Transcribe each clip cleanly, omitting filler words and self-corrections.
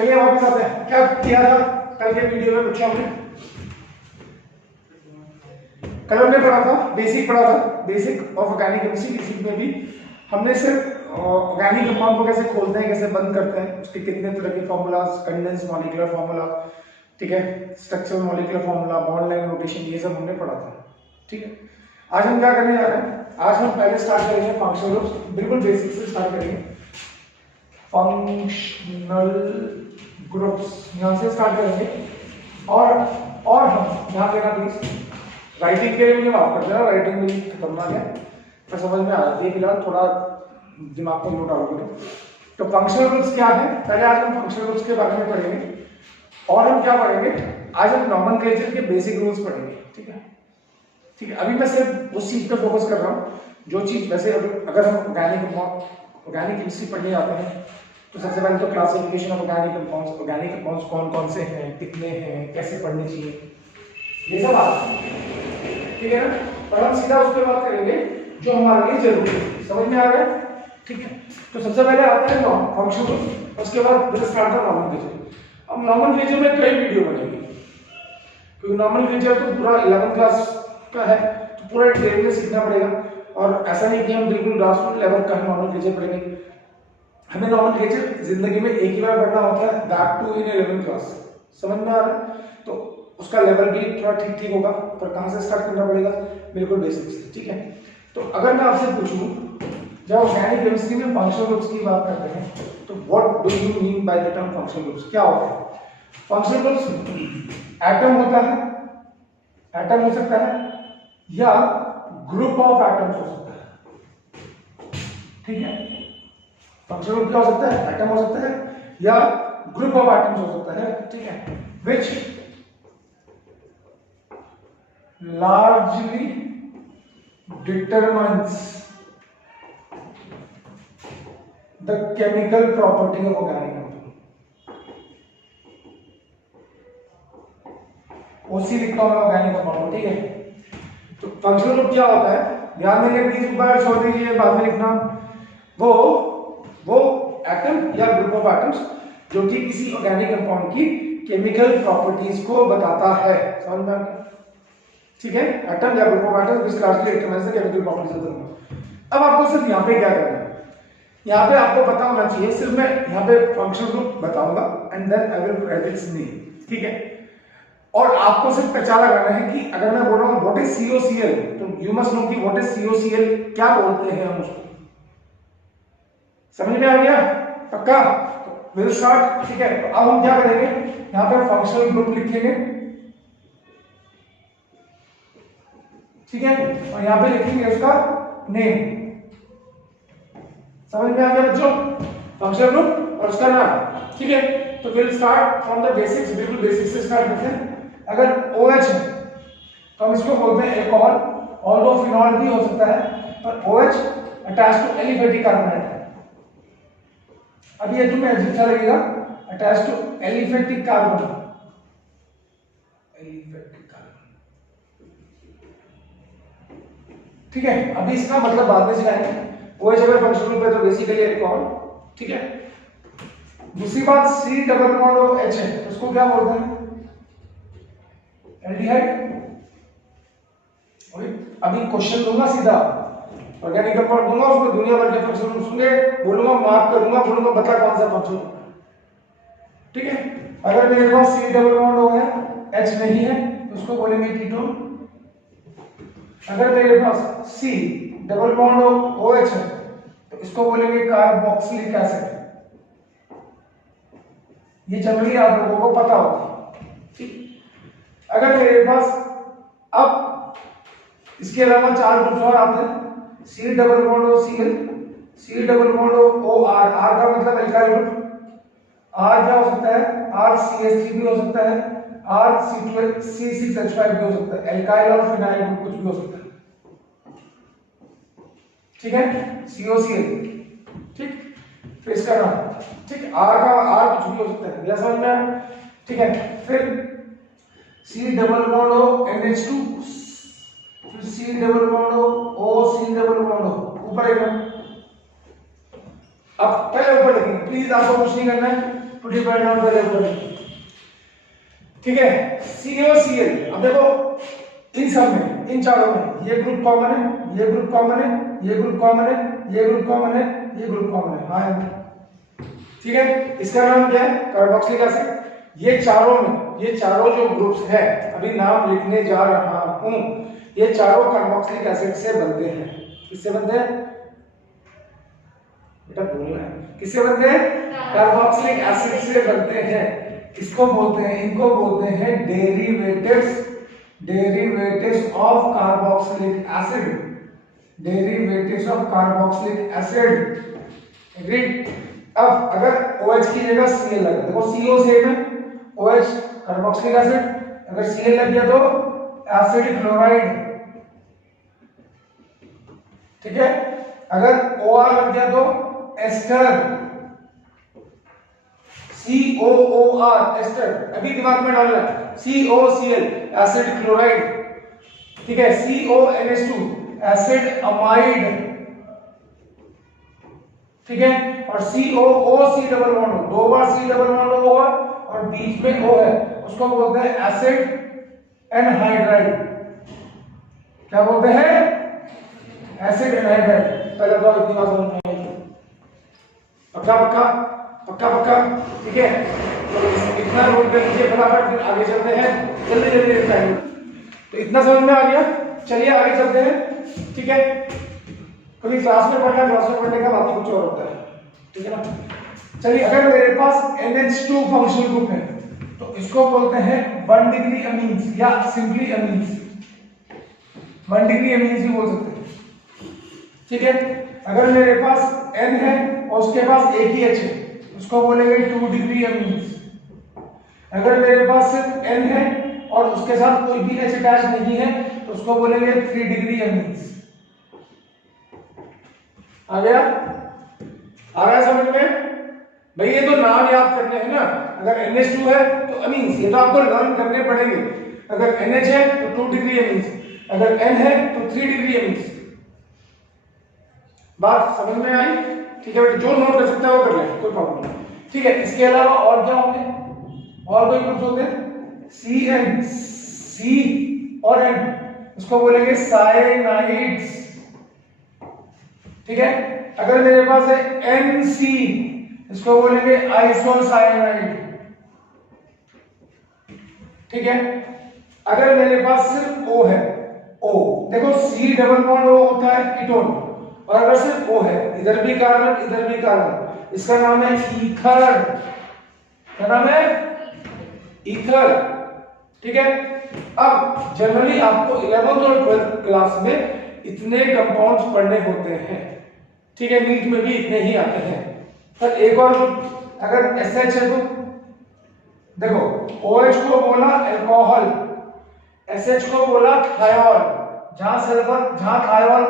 चलिए वापस आते हैं। क्या किया था कल के वीडियो में बच्चों हमने? कल हमने पढ़ा था, बेसिक पढ़ा था, basic of organic chemistry. Basic में भी हमने सिर्फ ऑर्गेनिक कंपाउंड को कैसे खोलते हैं, कैसे बंद करते हैं, उसके कितने तरह के फॉर्मूलाज, कंडेंस मॉलिक्यूलर फार्मूला, ठीक है, structural molecular formula, bond line rotation, ये सब हमने पढ़ा था। ठीक है, आज हम क्या करने जा रहे हैं? आज हम पहले स्टार्ट करेंगे फंक्शनल ग्रुप्स, बिल्कुल बेसिक से स्टार्ट करेंगे। फंक्शनल ग्रुप्स यहां से स्टार्ट करेंगे और हम ध्यान देना प्लीज, राइटिंग के लिए मुझे माफ कर देना, राइटिंग मेरी खतरनाक है, पर समझ में आ जाती है, फिलहाल थोड़ा दिमाग को नोट आउट करें। तो फंक्शनल ग्रुप्स क्या है? पहले आज हम फंक्शनल ग्रुप्स के बारे में पढ़ेंगे और हम क्या पढ़ेंगे, आज हम नॉमेनक्लेचर के बेसिक रूल्स पढ़ेंगे। ठीक है, ठीक है, अभी मैं सिर्फ उस चीज पर फोकस कर रहा हूँ जो चीज, वैसे अगर हम ऑर्गेनिक केमिस्ट्री पढ़ने जाते हैं तो सबसे पहले तो classification of organic compounds, organic compounds कौन कौन से हैं, कितने हैं, कैसे पढ़ने चाहिए, ये सब आता है। ठीक है ना, पर हम सीधा उस पर बात करेंगे जो हमारे लिए जरूरी है। समझ में आ रहा है? ठीक है, तो सबसे पहले आते हैं फंक्शनल ग्रुप्स, उसके बाद विल स्टार्ट द नॉमेनक्लेचर। अब नॉमेनक्लेचर में कई वीडियो बनेगी क्योंकि नॉमेनक्लेचर तो पूरा 11th क्लास का है, तो पूरा डिटेल में सीखना पड़ेगा। और ऐसा नहीं कि हम बिल्कुल ग्रासरूट लेवल का नॉमेनक्लेचर पढ़ेंगे, हमें नॉमेनक्लेचर जिंदगी में एक ही बार पढ़ना होता है, that to in 11th class. समझ में आ रहा है? तो उसका लेवल भी थोड़ा ठीक ठीक होगा, पर कहां से स्टार्ट करना पड़ेगा? बिल्कुल बेसिक से। ठीक है, तो अगर मैं आपसे पूछूं, जब ऑर्गेनिक केमिस्ट्री में फंक्शनल ग्रुप्स की बात करते हैं तो what do you mean by the term functional groups? क्या होता है? फंक्शनल ग्रुप्स एटम होता है, एटम हो सकता है या ग्रुप ऑफ एटम्स हो सकता है। ठीक है, फंक्शनल ग्रुप क्या हो सकता है? एटम हो सकता है या ग्रुप ऑफ एटम्स हो सकता है। ठीक है, विच largely determines the chemical property of organic compound। ओसी लिखा हुआ ऑर्गेनिक कंपाउंड। ठीक है, तो फंक्शनल ग्रुप क्या होता है? ध्यान देंगे प्लीज, एक बार छोड़ दीजिए, बाद में लिखना। वो एटम या ग्रुप ऑफ एटम्स जो कि किसी ऑर्गेनिक कंपाउंड की केमिकल प्रॉपर्टीज को बताता है। समझ में आ गया? ठीक है, एटम या group of atoms which largely determines the chemical properties of the compound. अब आपको सिर्फ यहाँ पे क्या करना है, यहाँ पे आपको पता होना चाहिए, सिर्फ मैं यहाँ पे फंक्शनल ग्रुप बताऊंगा and then I will write its name. ठीक है, और आपको सिर्फ पहचान लगाना है कि अगर मैं बोल रहा हूँ व्हाट इज COCl, तो यू मस्ट नो कि व्हाट इज COCl क्या बोलते हैं हम उसको। समझ में आ गया? पक्का? Will start. ठीक है, तो अब हम क्या करेंगे, यहाँ पे फंक्शनल ग्रुप लिखेंगे। ठीक है, और यहां पे लिखेंगे उसका नेम। समझ में आ गया बच्चों? फंक्शनल ग्रुप और उसका नाम। ठीक है, तो will start from the basics, बिल्कुल बेसिक से स्टार्ट करते हैं। अगर OH है तो हम इसको बोलते हैं एल्कोहल, ऑल्दो फिनॉल भी हो सकता है, पर OH attach to aliphatic carbon है। अब ये तुम्हें अजीब सा लगेगा, attach to aliphatic carbon, aliphatic carbon. ठीक है, अभी इसका मतलब बाद में सिखाएंगे। OH अगर फंक्शनल ग्रुप है तो बेसिकली एल्कोहल। ठीक है, दूसरी बात, C डबल बॉन्ड OH है, उसको क्या बोलते हैं? एल्डिहाइड। अभी क्वेश्चन दूंगा सीधा, ऑर्गेनिक कंपाउंड दूंगा, उसमें दुनिया भर के फंक्शनल ग्रुप्स होंगे, बोलूंगा मार्क करूंगा, बोलूंगा बता कौन सा फंक्शनल। ठीक है, अगर मेरे पास C डबल बॉन्ड O है, H नहीं है, तो उसको बोलेंगे कीटोन। अगर मेरे पास C डबल बॉन्ड OH है तो इसको बोलेंगे कार्बोक्सिलिक एसिड। ये जनरली आप लोगों को पता होता है। ठीक, अगर मेरे पास, अब इसके अलावा 4 ग्रुप्स और आते हैं, C double bond OCl, C double bond OR, R का मतलब एल्काइल ग्रुप। R क्या हो सकता है? RCH3 भी हो सकता है, RC6H5 भी हो सकता है, एल्काइल और फिनाइल ग्रुप कुछ भी हो सकता है। ठीक है, COCl। ठीक, फिर इसका नाम। ठीक, R का R कुछ भी हो सकता है, यह समझ में आया? ठीक है, फिर C डबल बॉन्ड NH2, फिर C double bond O, C double bond O, ऊपर एक। अब पहले ऊपर लिखेंगे, प्लीज आपको कुछ नहीं करना है, to depend on the level, ठीक है। COCl, अब देखो इन सब में, इन चारों में ये ग्रुप कॉमन है, ये ग्रुप कॉमन है, ये ग्रुप कॉमन है, ये ग्रुप कॉमन है, ये ग्रुप कॉमन है, हाँ ठीक है। इसका नाम क्या है? Carboxylic acid. ये चारों में, ये चारों जो ग्रुप्स है, अभी नाम लिखने जा रहा हूं, ये चारों कार्बोक्सिलिक एसिड से बनते हैं। किससे बनते हैं बेटा? बोलना है। किससे बनते हैं? कार्बोक्सिलिक एसिड से बनते हैं। किसको बोलते हैं? इनको बोलते हैं derivatives, derivatives of carboxylic acid, derivatives of carboxylic acid. Agreed? अब अगर OH की जगह Cl लगा, देखो CO सेम है, OH कार्बोक्सिलिक एसिड, अगर Cl लग गया तो एसिड क्लोराइड, ठीक है। अगर OR लग गया तो एस्टर, COOR एस्टर। अभी दिमाग में डालना, COCl एसिड क्लोराइड, ठीक है। CONH2 एसिड अमाइड, ठीक है। और COOC डबल बॉन्ड, दो बार C डबल बॉन्ड होगा और बीच में O है, उसको बोलते हैं एसिड एनहाइड्राइड। क्या बोलते हैं? Acid anhydride. पहले तो इतनी बात समझ में आई, पक्का पक्का पक्का पक्का, ठीक है। तो इतना नोट कर लीजिए फटाफट, फिर आगे चलते हैं जल्दी जल्दी टाइम। तो इतना समझ में आ गया, चलिए आगे चलते हैं, ठीक है। कभी क्लास में पढ़ना, क्लास में पढ़ने का बात ही कुछ और होता है, ठीक है ना। चलिए, अगर मेरे पास NH2 फंक्शनल ग्रुप है तो इसको बोलते हैं 1 डिग्री अमीन्स या सिंपली अमीन्स, 1 डिग्री अमीन्स भी बोल सकते हैं, ठीक है। अगर मेरे पास N है और उसके पास एक ही H है, उसको बोलेंगे 2 डिग्री अमीन्स। अगर मेरे पास सिर्फ N है और उसके साथ कोई भी H अटैच नहीं है तो उसको बोलेंगे 3 डिग्री अमीन्स। आ गया? आ गया समझ में? भाई ये तो नाम याद करने हैं ना। अगर NH2 है तो अमीन्स, ये तो आपको लर्न करने पड़ेंगे। अगर NH है तो 2 डिग्री अमीन्स, अगर N है तो 3 डिग्री अमीन्स। बात समझ में आई? ठीक है बेटा, जो नोट कर सकता है वो कर ले, कोई प्रॉब्लम नहीं, ठीक है। इसके अलावा और क्या होंगे? और कोई ग्रुप्स होते हैं? CN, C और N, उसको बोलेंगे साइनाइड्स, ठीक है। अगर मेरे पास है NC, इसको बोलेंगे आइसोसाइनाइड, ठीक है। अगर मेरे पास सिर्फ O है, O, देखो C डबल बॉन्ड O होता है कीटोन, और अगर सिर्फ O है, इधर भी कार्बन इधर भी कार्बन, इसका नाम है ईथर। क्या नाम है? ईथर, ठीक है। अब जनरली आपको 11th और 12th क्लास में इतने कंपाउंड्स पढ़ने होते हैं, ठीक है। नीट में भी इतने ही आते हैं। पर एक और, अगर SH है तो देखो, OH को बोला अल्कोहल, SH को बोला थायोल, जहां सल्फर, जहां थायोल,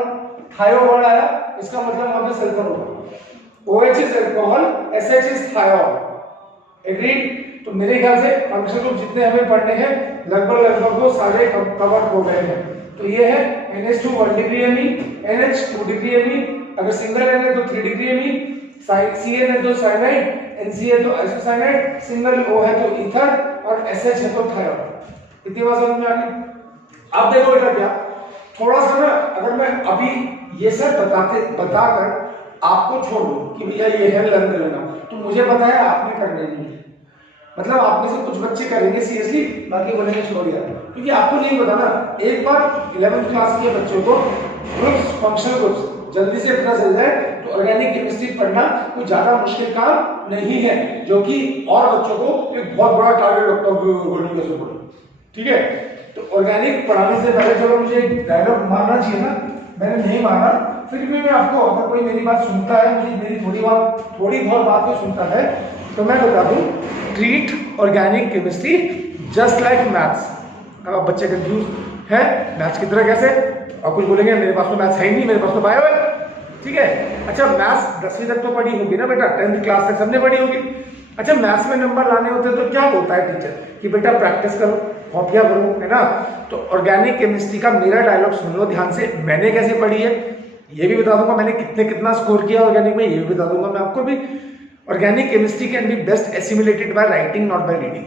थायो वर्ड आया, इसका मतलब वहां पे सल्फर होगा। OH is alcohol, SH is thiol. Agreed? तो मेरे ख्याल से फंक्शनल ग्रुप जितने हमें पढ़ने हैं लगभग वो सारे कवर हो गए हैं। तो ये है NH2 1 degree amine, NH 2 degree amine, अगर सिंगल N है तो 3 डिग्री अमीन, CN है तो साइनाइड, NC है तो आइसोसाइनाइड, सिंगल O है तो ईथर और SH है तो थायोल। इतनी बात समझ में आ गई? अब देखो बेटा, क्या थोड़ा सा ना, अगर मैं अभी ये सब बताकर आपको छोड़ दूं कि भैया ये है लर्न कर लेना, तो मुझे पता है आपने करने नहीं है। मतलब आप में से कुछ बच्चे करेंगे सीरियसली, बाकी बोलेंगे छोड़ यार, क्योंकि आपको नहीं पता ना। एक बार 11th क्लास के बच्चों को ग्रुप्स, फंक्शनल ग्रुप्स जल्दी से पता चल जाए तो ऑर्गेनिक केमिस्ट्री पढ़ना कोई ज्यादा मुश्किल काम नहीं है, जो कि और बच्चों को एक बहुत बड़ा टारगेट लगता है, ठीक है। तो ऑर्गेनिक पढ़ाने से पहले चलो मुझे एक डायलॉग मारना चाहिए ना, मैंने नहीं मारा, फिर भी मैं आपको, अगर कोई मेरी बात सुनता है, मुझे मेरी थोड़ी बहुत बात को सुनता है, तो मैं बता दूं, treat organic chemistry just like maths. अब बच्चे कंफ्यूज हैं, मैथ्स की तरह कैसे? और कुछ बोलेंगे मेरे पास तो मैथ्स है ही नहीं, मेरे पास तो बायो है, ठीक है। अच्छा, मैथ्स 10वीं तक तो पढ़ी होगी ना बेटा, 10th क्लास तक सबने पढ़ी होगी। अच्छा, मैथ्स में नंबर लाने होते तो क्या बोलता है टीचर कि बेटा प्रैक्टिस करो, कॉपियां करो, है ना। तो ऑर्गेनिक केमिस्ट्री का मेरा डायलॉग सुन लो ध्यान से, मैंने कैसे पढ़ी है ये भी बता दूंगा, मैंने कितना स्कोर किया ऑर्गेनिक में ये भी बता दूंगा मैं आपको भी। Organic chemistry can be best assimilated by writing, not by reading.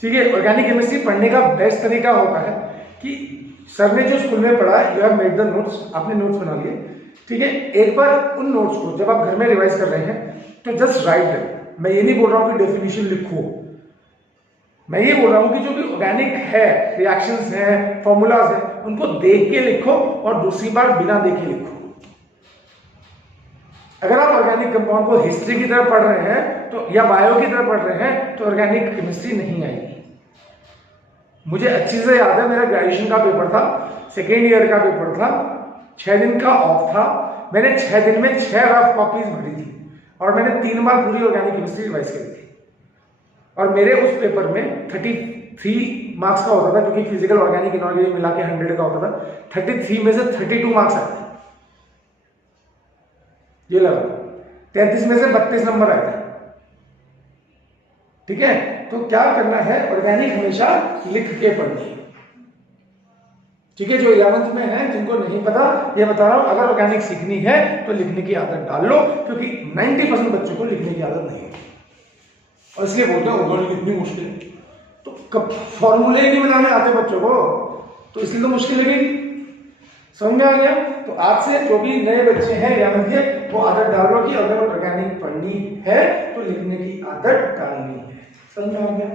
ठीक है, ऑर्गेनिक केमिस्ट्री पढ़ने का बेस्ट तरीका होता है कि सर ने जो स्कूल में पढ़ा, you have made the notes, आपने नोट्स बना लिए, ठीक है, एक बार उन नोट्स को जब आप घर में रिवाइज कर रहे हैं तो जस्ट राइट देम। मैं ये नहीं बोल रहा हूँ कि डेफिनेशन लिखो, मैं ये बोल रहा हूँ कि जो भी ऑर्गेनिक है, रिएक्शंस हैं, फॉर्मूलाज हैं, उनको देख के लिखो और दूसरी बार बिना देखे लिखो। अगर आप ऑर्गेनिक कंपाउंड को हिस्ट्री की तरह पढ़ रहे हैं तो या बायो की तरह पढ़ रहे हैं तो ऑर्गेनिक केमिस्ट्री नहीं आएगी। मुझे अच्छी से याद है, मेरा ग्रेजुएशन का पेपर था, सेकेंड ईयर का पेपर था, 6 दिन का ऑफ था, मैंने 6 दिन में 6 रफ कॉपीज भरी थी और मैंने 3 बार पूरी ऑर्गेनिक केमिस्ट्री रिवाइज करी थी और मेरे उस पेपर में 33 मार्क्स का होता था, क्योंकि फिजिकल ऑर्गेनिक इनऑर्गेनिक मिला के 100 का होता था। 33 में से 32 मार्क्स आए थे, ये लगा 33 में से 32 नंबर आए थे। ठीक है, तो क्या करना है, ऑर्गेनिक हमेशा लिख के पढ़नी है। ठीक है, जो 11th में है, जिनको नहीं पता, ये बता रहा हूं, अगर ऑर्गेनिक सीखनी है तो लिखने की आदत डाल लो, क्योंकि 90% बच्चों को लिखने की आदत नहीं है और इसलिए बोलते हैं ऑर्गेनिक इतनी मुश्किल है, तो फॉर्मूले ही नहीं बनाने आते बच्चों को, तो इसलिए तो मुश्किल लगेगी। समझ में आ गया? तो आज से जो भी नए बच्चे हैं 11th के, वो आदत डाल लो कि अगर ऑर्गेनिक पढ़नी है तो लिखने की आदत डालनी है। समझ में आ गया?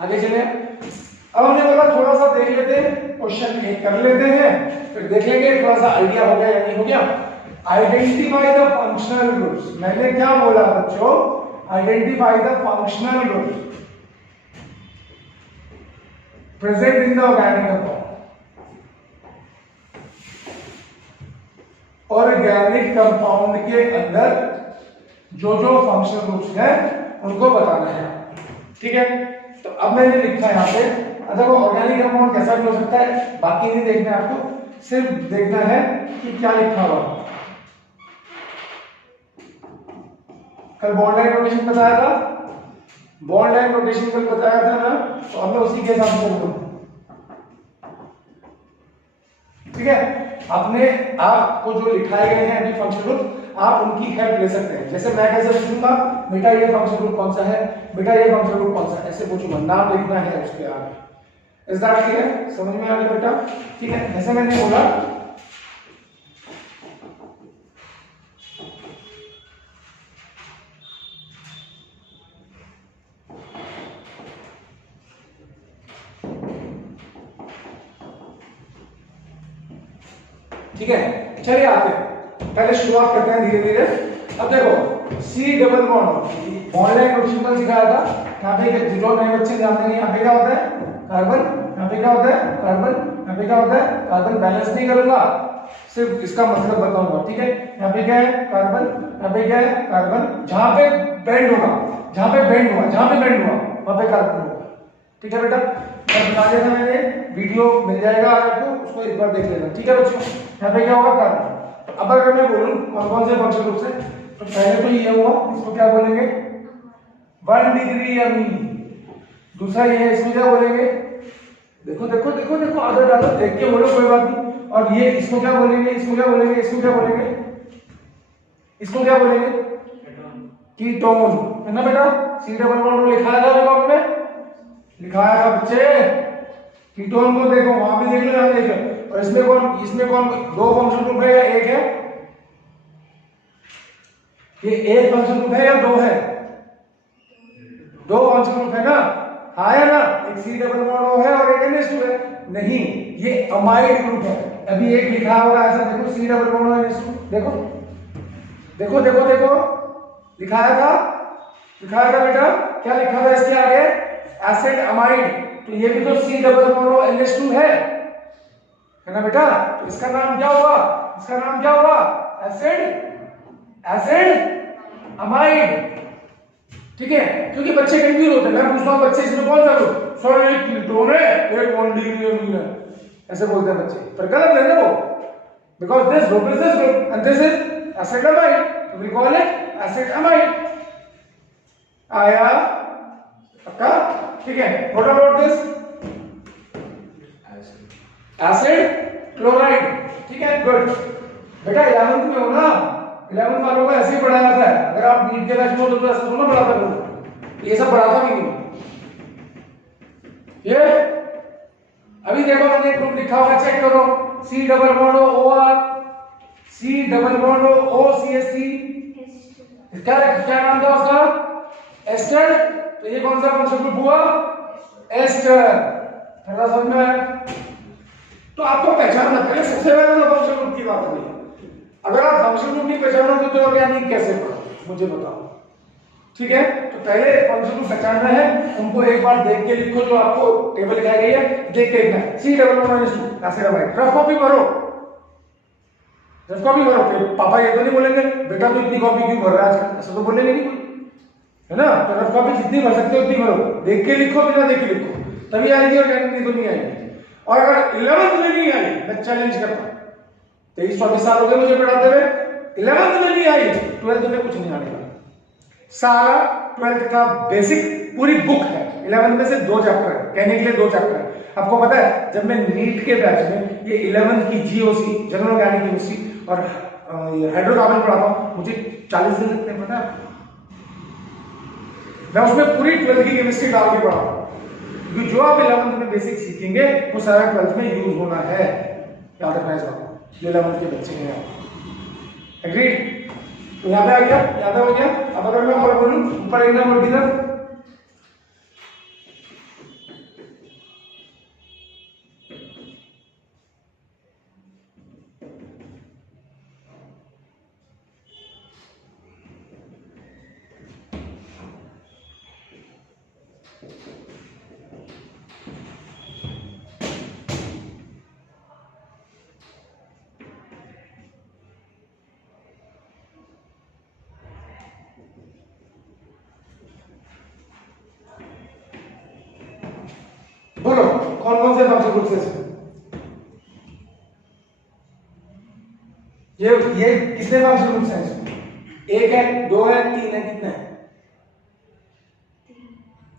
आगे चले। अब हमने बोला थोड़ा सा देख लेते हैं, क्वेश्चन एक कर लेते हैं, फिर देख लेंगे थोड़ा सा आइडिया हो गया या नहीं हो गया। Identify the functional groups. मैंने क्या बोला बच्चों? Identify the functional groups present in the organic compound. Organic compound के अंदर जो जो फंक्शनल ग्रुप्स हैं उनको बताना है। ठीक है, तो अब मैंने लिखा है यहाँ पे, देखो ऑर्गेनिक कंपाउंड कैसा भी हो सकता है, बाकी नहीं देखना है आपको, सिर्फ देखना है कि क्या लिखा हुआ। कल बॉन्ड लाइन रोटेशन बताया था, बॉन्ड लाइन रोटेशन कल बताया था ना, तो अब मैं उसी के हिसाब से करूंगा। ठीक है, अपने आपको जो लिखाए गए हैं अभी फंक्शन ग्रुप, आप उनकी हेल्प ले सकते हैं। जैसे मैं कैसे पूछूंगा, बेटा ये फंक्शन ग्रुप कौन सा है, बेटा ये फंक्शन ग्रुप कौन सा है, ऐसे पूछूंगा, नाम लिखना है उसके आगे। Is that clear? समझ में आ गया बेटा? ठीक है, जैसे मैंने बोला ठीक है, चलिए आते हैं, पहले शुरुआत करते हैं धीरे धीरे। अब देखो C double bond, bond line rotation कल सिखाया था, यहाँ पे जो नए बच्चे जानते हैं, यहाँ पे क्या होता है कार्बन, यहाँ पे क्या होता है कार्बन, यहाँ पे क्या होता है कार्बन। बैलेंस नहीं करूंगा, सिर्फ इसका मतलब बताऊंगा। ठीक है, यहाँ पे क्या है कार्बन, यहाँ पे क्या है कार्बन, जहां पे बेंड होगा, जहां पे बेंड हुआ, जहां पे बेंड हुआ वहां पे कार्बन होगा। ठीक है बेटा, बता दिया था मैंने, वीडियो मिल जाएगा आपको, उसको एक बार देख लेना। ठीक है बच्चों, यहाँ पे क्या होगा कार्बन। अब अगर मैं बोलूं कौन कौन से फंक्शन ग्रुप से, तो पहले तो ये हुआ, इसको क्या बोलेंगे 1 डिग्री अमी। दूसरा ये है, इसको क्या बोलेंगे, देखो देखो देखो देखो, आदर डालो, देख के बोलो कोई बात नहीं। और ये इसको क्या बोलेंगे, इसको क्या बोलेंगे, इसको क्या बोलेंगे, इसको क्या बोलेंगे कीटोन, है ना बेटा? सी डबल बॉन्ड लिखा है ना में, लिखाया था बच्चे, कीटोन को देखो, वहां भी देख लो, यहां देख लो। और इसमें कौन दो फंक्शन ग्रुप है या एक है? ये एक फंक्शन ग्रुप है या दो है? दो फंक्शन ग्रुप है ना, हाँ है ना? एक सी डबल बॉन्ड है और एक NH2 है। नहीं, ये अमाइड ग्रुप है। अभी एक लिखा होगा ऐसा, देखो सी डबल बॉन्ड और NH2, देखो देखो देखो देखो, लिखाया था बेटा, क्या लिखा था इसके आगे, एसिड अमाइड। तो ये भी तो सी डबल बॉन्ड और NH2 है ना बेटा? तो इसका नाम क्या हुआ, इसका नाम क्या हुआ, एसिड अमाइड। ठीक है, क्योंकि बच्चे कंफ्यूज होते हैं, मैं पूछता हूं बच्चे इसमें कौन सा ग्रुप, सर एक कीटोन है, एक 1 डिग्री अमीन है, ऐसे बोलते हैं बच्चे, पर गलत है ना वो, because this group is this group and this is acid amide, तो we call it acid amide. आया पक्का? ठीक है, what about this acid chloride. ठीक है, गुड बेटा, 11th में हो ना, 11th वालों को ऐसे ही पढ़ाया जाता है। अगर आप नीट के बैच में हो तो ऐसा थोड़ा पढ़ाता करो, ये सब पढ़ाता भी नहीं। ये अभी देखो मैंने ग्रुप लिखा हुआ, चेक करो, C double bond OR, C double bond OCH3, क्या क्या नाम था उसका? एस्टर। तो ये कौन सा फंक्शन ग्रुप हुआ? एस्टर। पहला समझ में आया? तो आपको पहचानना, पहले सबसे पहले तो फंक्शन ग्रुप की बात करें। अगर आप फंक्शन ग्रुप नहीं पहचानोगे तो ऑर्गेनिक कैसे पढ़ो मुझे बताओ, ठीक है? तो पहले फंक्शन ग्रुप पहचानना है, उनको एक बार देख के लिखो, जो आपको टेबल दिखाई गई है देख के लिखना है। C डबल बॉन्ड -2 ऐसे का भाई रफ कॉपी भरो, रफ कॉपी भरो। पापा ये तो नहीं बोलेंगे बेटा तू इतनी कॉपी क्यों भर रहा है आजकल, ऐसा तो बोलेंगे नहीं, है ना? तो रफ कॉपी जितनी भर सकते हो उतनी भरो, देख के लिखो, बिना देख के लिखो, तभी आएगी ऑर्गेनिक, नहीं तो नहीं आएगी। और अगर 11th में नहीं आई, मैं चैलेंज करता हूं, 23-24 साल हो गए मुझे पढ़ाते हुए, 11th में नहीं आई, 12th में कुछ नहीं आने वाला। सारा 12th का बेसिक पूरी बुक है, 11th में से 2 चैप्टर है, कहने के लिए 2 चैप्टर है। आपको पता है जब मैं नीट के बैच में ये 11th की GOC जनरल ऑर्गेनिक केमिस्ट्री और हाइड्रोकार्बन पढ़ाता हूं, मुझे 40 दिन लगते हैं, पता है? मैं उसमें पूरी 12th की केमिस्ट्री डाल के पढ़ा, क्योंकि जो आप 11th में बेसिक सीखेंगे वो सारा 12th में यूज होना है, याद रखना है इस बात को। 11th के बच्चे हैं, एग्रीड? तो यहाँ पे आ गया, याद हो गया। अब अगर मैं और बोलूं ऊपर एकदम और किधर, बोलो कौन कौन से फंक्शन ग्रुप से? ये कितने फंक्शन ग्रुप्स हैं इसमें? 1 है, 2 है, 3 है, कितने हैं?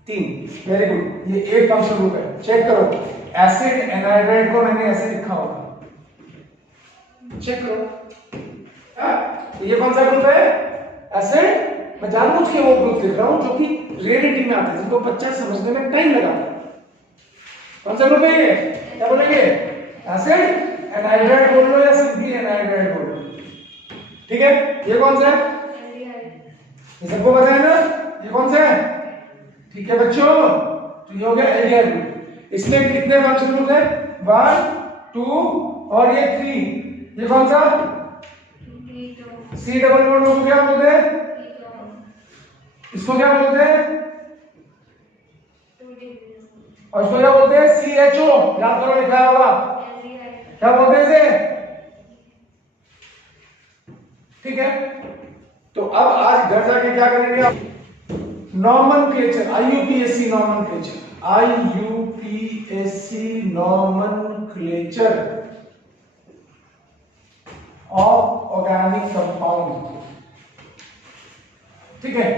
3। वेरी गुड, ये एक फंक्शन ग्रुप है। चेक करो, एसिड एनहाइड्राइड को मैंने ऐसे लिखा होगा, चेक करो। ये कौन सा ग्रुप है? एसिड। मैं जानबूझ के वो ग्रुप लिख रहा हूं जो कि रेडिटी में आते हैं, जिनको बच्चा समझने में टाइम लगाता है। कौन सा ग्रुप है ये? क्या बोलेंगे? एसिड एनहाइड्राइड बोल लो या सिंपली एनहाइड्राइड बोल लो, ठीक है? ये कौन सा है? ये सबको पता है ना? ये कौन सा है? ठीक है बच्चों, तो ये हो गया एल्डिहाइड ग्रुप। इसमें कितने फंक्शन ग्रुप है? 1, 2 और ये 3। ये कौन सा? C डबल बॉन्ड को क्या बोलते हैं? इसको क्या बोलते हैं? और इसको क्या बोलते हैं? CHO। याद करो, लिखा होगा, क्या बोलते हैं इसे? ठीक है, तो अब आज घर जाके क्या करेंगे आप? Nomenclature, IUPAC nomenclature, IUPAC nomenclature of organic compound, ठीक है?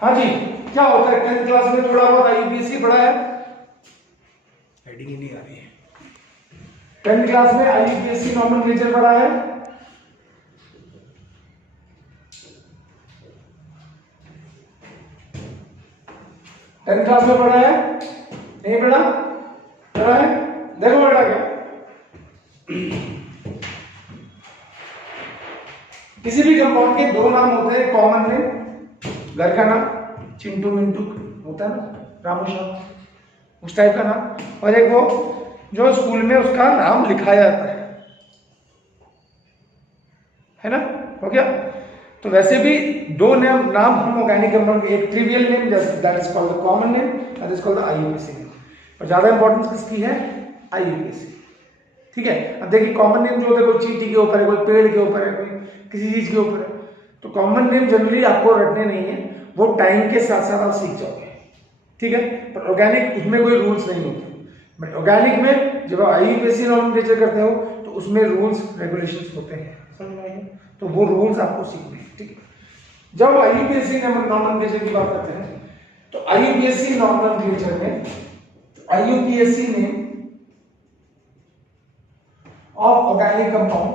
हाँ जी, क्या होता है 10th क्लास में थोड़ा बहुत IUPAC पढ़ा है, हेडिंग ही नहीं आ रही है। 10th क्लास में IUPAC नॉमेनक्लेचर पढ़ा है, टेंथ क्लास में पढ़ा है? नहीं पढ़ा? पढ़ा है? देखो बेटा, क्या किसी भी कंपाउंड के 2 नाम होते हैं कॉमन नेम, घर का नाम चिंटू मिंटू होता है ना, रामू श्याम, उस टाइप का नाम, और एक वो जो स्कूल में उसका नाम लिखाया जाता है ना? हो गया? तो वैसे भी 2 नाम हम ऑर्गेनिक कंपाउंड, एक trivial name that is called the common name, that is called the IUPAC name, और ज्यादा इंपॉर्टेंस किसकी है? IUPAC, ठीक है? अब देखिए कॉमन नेम जो होता है, कोई चींटी के ऊपर है, कोई पेड़ के ऊपर है, कोई किसी चीज के ऊपर है, तो कॉमन नेम जनरली आपको रटने नहीं है, वो टाइम के साथ साथ आप सीख जाओगे, ठीक है? पर ऑर्गेनिक उसमें कोई रूल्स नहीं होते, बट ऑर्गेनिक में जब आप IUPAC नॉमेनक्लेचर करते हो तो उसमें रूल्स रेगुलेशंस होते हैं, समझ में आएगा? तो वो रूल्स आपको सीखने हैं, ठीक है? जब IUPAC नॉमेनक्लेचर की बात करते हैं तो IUPAC नॉमेनक्लेचर में IUPAC name of organic compound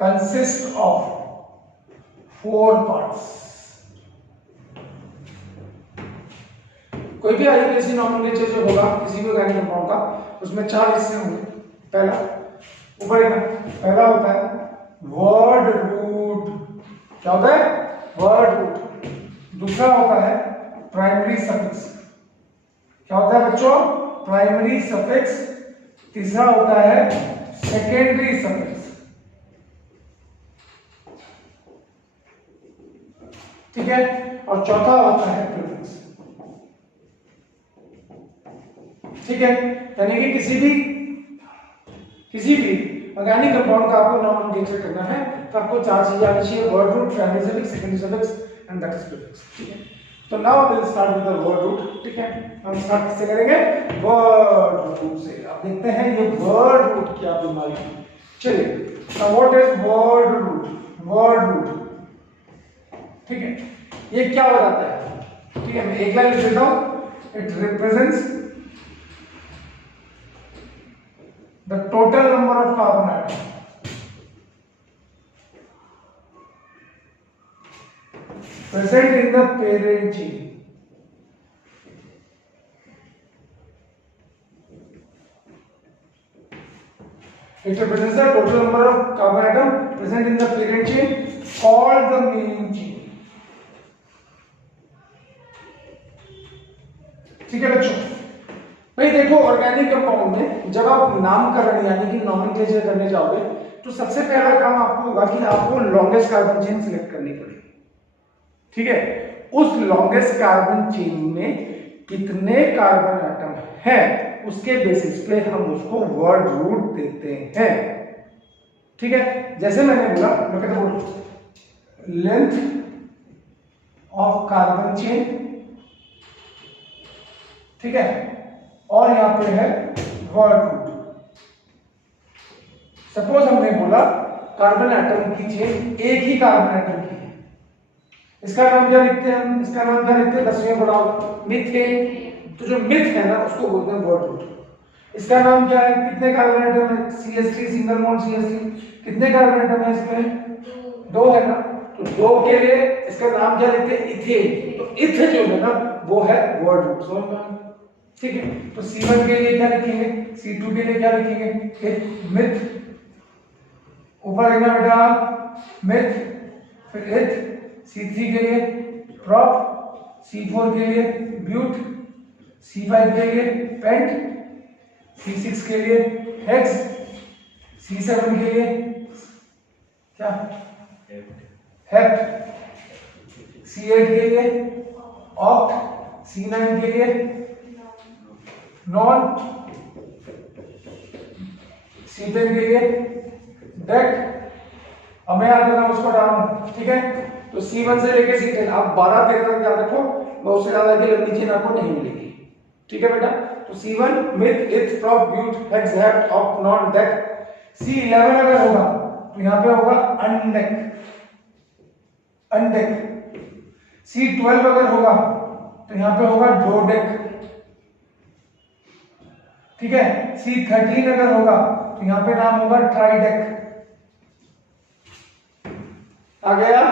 consist of 4 parts. कोई भी आईयूपीएसी नॉमेनक्लेचर जो होगा किसी भी ऑर्गेनिक कंपाउंड का, उसमें 4 हिस्से होंगे। पहला ऊपर पहला होता है वर्ड रूट। क्या होता है? Word root. दूसरा होता है प्राइमरी सफिक्स। क्या होता है बच्चों? Primary suffix. तीसरा होता है सेकेंडरी सफिक्स। ठीक है, और चौथा होता है प्रीफिक्स। ठीक है, यानी कि किसी भी ऑर्गेनिक कंपाउंड का आपको नॉमेनक्लेचर करना है तो आपको 4 चीजें आनी चाहिए: word root, primary suffix, secondary suffix and that is prefix. ठीक है, तो now we will start with the word root. ठीक है, हम स्टार्ट किससे करेंगे? वर्ड रूट से। अब देखते हैं ये वर्ड रूट क्या बीमारी है। चलिए, now what is word root? Word root, ठीक है, ये क्या हो जाता है? ठीक है, मैं एक लाइन लिख देता हूं। It represents the total number of carbon atoms present in the parent chain. It represents the total number of carbon atoms present in the parent chain called the main chain. ठीक है बच्चों, भाई देखो organic compound में जब आप नामकरण यानी कि नॉमेनक्लेचर करने जाओगे तो सबसे पहला काम आपको होगा कि आपको लॉन्गेस्ट कार्बन चेन सिलेक्ट करनी पड़ेगी। ठीक है, उस लॉन्गेस्ट कार्बन चेन में कितने कार्बन एटम है उसके बेसिस पे हम उसको वर्ड रूट देते हैं। ठीक है, जैसे मैंने बोला, मैं कहता हूं लेंथ ऑफ कार्बन चेन। ठीक है, और यहां पे है वर्ड रूट। सपोज हमने बोला कार्बन एटम की चेन एक ही कार्बन एटम की है, इसका नाम क्या लिखते हैं हम? इसका नाम क्या लिखते हैं? 10वें पढ़ाओ, मिथेन। तो जो मिथ है ना उसको बोलते हैं वर्ड रूट। इसका नाम क्या है? कितने कार्बन एटम है? CH3 single bond CH3। कितने कार्बन एटम है इसमें? 2 है ना, तो 2 के लिए इसका नाम क्या लिखते हैं? इथेन। तो इथ जो है ना वो है वर्ड रूट। समझ में? ठीक है, तो C1 के लिए क्या लिखेंगे? C2 के लिए क्या लिखेंगे? मिथ। ऊपर लिखना बेटा मिथ, फिर इथ। C3 के लिए प्रॉप, C4 के लिए ब्यूट, C5 के लिए पेंट, C6 के लिए हेक्स, C7 के लिए क्या? हेप्ट, C8 के लिए ऑक्ट, C9 के लिए नॉन, C10 के लिए डेक। अब मैं याद करना उसको डालूं। ठीक है, तो C1 से लेके C10 आप 12-13 तक याद रखो, बहुत से ज्यादा की लंबी चेन आपको नहीं मिलेगी। ठीक है बेटा, तो C1 meth, eth, prop, but, hex, hept, oct, non, dec. C11 अगर होगा तो यहां पे होगा अनडेक, अनडेक। C12 अगर होगा तो यहां पे होगा डोडेक। ठीक है, C13 अगर होगा तो यहां पे नाम होगा ट्राइडेक। आ गया?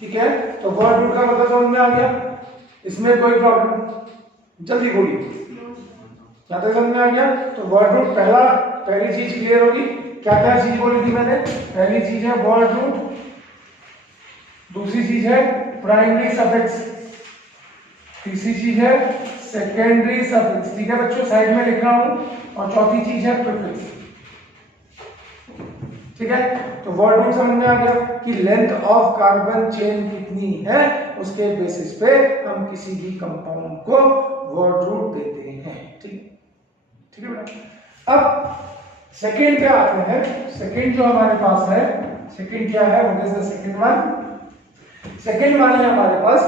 ठीक है, तो वर्ड रूट का मतलब समझ में आ गया? इसमें कोई प्रॉब्लम? जल्दी बोलिए, क्या समझ में आ गया? तो वर्ड रूट पहली चीज क्लियर होगी। क्या क्या चीज बोली थी मैंने? पहली चीज है वर्ड रूट, दूसरी चीज है प्राइमरी सफिक्स, तीसरी चीज है सेकेंडरी सफिक्स। ठीक है बच्चों, साइड में लिख रहा हूं, और चौथी चीज है प्रीफिक्स। ठीक है, तो वर्ड रूट समझ में आ गया कि लेंथ ऑफ कार्बन चेन कितनी है उसके बेसिस पे हम किसी भी कंपाउंड को वर्ड रूट देते हैं। ठीक है बेटा। अब सेकेंड पे आते हैं। सेकेंड जो हमारे पास है, सेकेंड क्या है? What is the second one? Second one है हमारे पास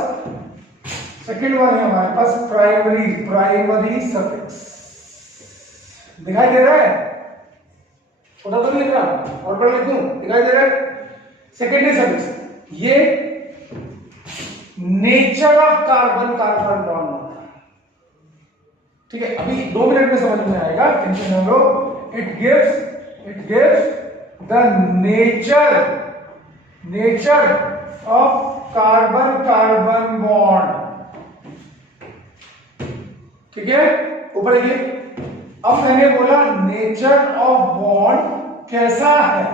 प्राइमरी सफिक्स। दिखाई दे रहा है? छोटा तो नहीं लिख रहा, और बड़ा लिख दूं? दिखाई दे रहा है? सेकेंडरी सफिक्स ये नेचर ऑफ कार्बन बॉन्ड होता है। ठीक है, अभी 2 मिनट में समझ में आएगा, टेंशन न लो। It gives the nature of carbon carbon bond, ठीक है। ऊपर देखिए, अब मैंने बोला नेचर ऑफ बॉन्ड कैसा है,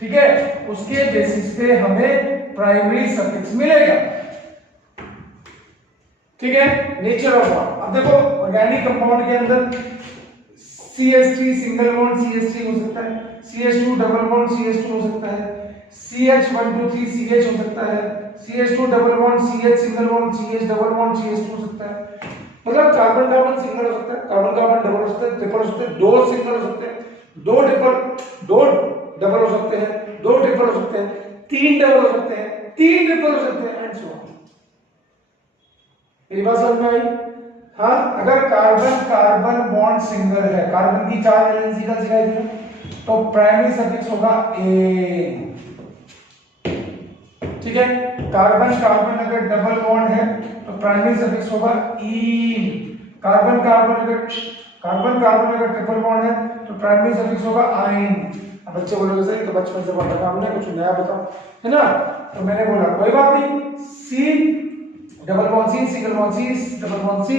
ठीक है, उसके बेसिस पे हमें प्राइमरी सफिक्स मिलेगा, ठीक है। नेचर ऑफ बॉन्ड, अब देखो ऑर्गेनिक कंपाउंड के अंदर CH3 सिंगल बॉन्ड CH3 हो सकता है, CH2 डबल बॉन्ड CH2 हो सकता है, CH123 CH हो सकता है, CH2 double bond CH single bond CH double bond CH2 हो सकता है। मतलब कार्बन कार्बन सिंगल हो सकता है, कार्बन कार्बन डबल हो सकता है, ट्रिपल हो सकते हैं, दो सिंगल हो सकते हैं, दो डबल हो सकते हैं, दो ट्रिपल हो सकते हैं, तीन डबल हो सकते हैं, तीन ट्रिपल हो सकते हैं, एंड सो ऑन। मेरी बात समझ में आई? हाँ, अगर कार्बन कार्बन बॉन्ड सिंगल है, कार्बन की चार वैलेंसी का सिखाई थी, तो प्राइमरी सफिक्स होगा एन, ठीक है। कार्बन कार्बन अगर डबल बॉन्ड है तो प्राइमरी सफिक्स होगा ईन, कार्बन कार्बन अगर ट्रिपल बॉन्ड है तो प्राइमरी सफिक्स होगा आइन। अब बच्चे बोलोगे सर तो बचपन से पढ़ा था हमने, कुछ नया बताओ, है ना। तो मैंने बोला कोई बात नहीं, C double bond C single bond C double bond C,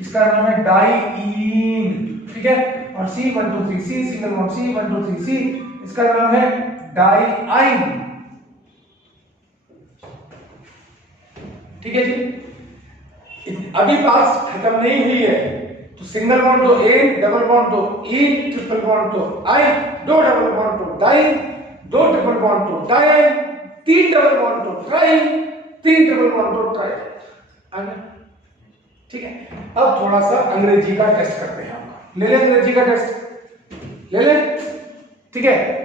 इसका नाम है डाइईन, ठीक है। और C123 सी सिंगल बॉन्ड C123 सी, इसका नाम है डाइआइन, ठीक है जी। अभी बात खत्म नहीं हुई है, तो सिंगल बॉन्ड तो एन, डबल बॉन्ड तो ईन, ट्रिपल बॉन्ड तो आइन, दो डबल बॉन्ड तो डाइन, दो ट्रिपल बॉन्ड तो डाइन, तीन डबल बॉन्ड तो ट्राइन, तीन ट्रिपल बॉन्ड तो ट्राइन, ठीक है। अब थोड़ा सा अंग्रेजी का टेस्ट करते हैं, ले लें अंग्रेजी का टेस्ट, ले लें, ठीक है।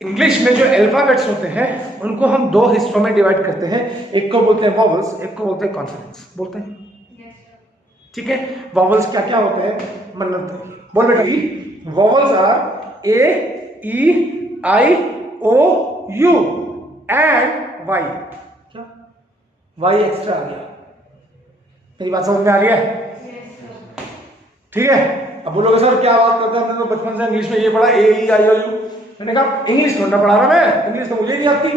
इंग्लिश में जो अल्फाबेट्स होते हैं उनको हम दो हिस्सों में डिवाइड करते हैं, एक को बोलते हैं वॉवल्स, एक को बोलते हैं कॉन्सोनेंट्स, बोलते हैं, ठीक है। वॉवल्स क्या क्या होते हैं, मन्नत बोल बेटा। Vowels are A E I O U and Y, क्या वाई एक्स्ट्रा आ गया, मेरी बात समझ में आ रही है, ठीक है। अब बोलोगे सर क्या बात करते हैं, हमने तो बचपन से इंग्लिश में ये पढ़ा ए ई आई ओ यू। मैंने कहा इंग्लिश थोड़ा पढ़ा रहा मैं, इंग्लिश तो मुझे नहीं आती,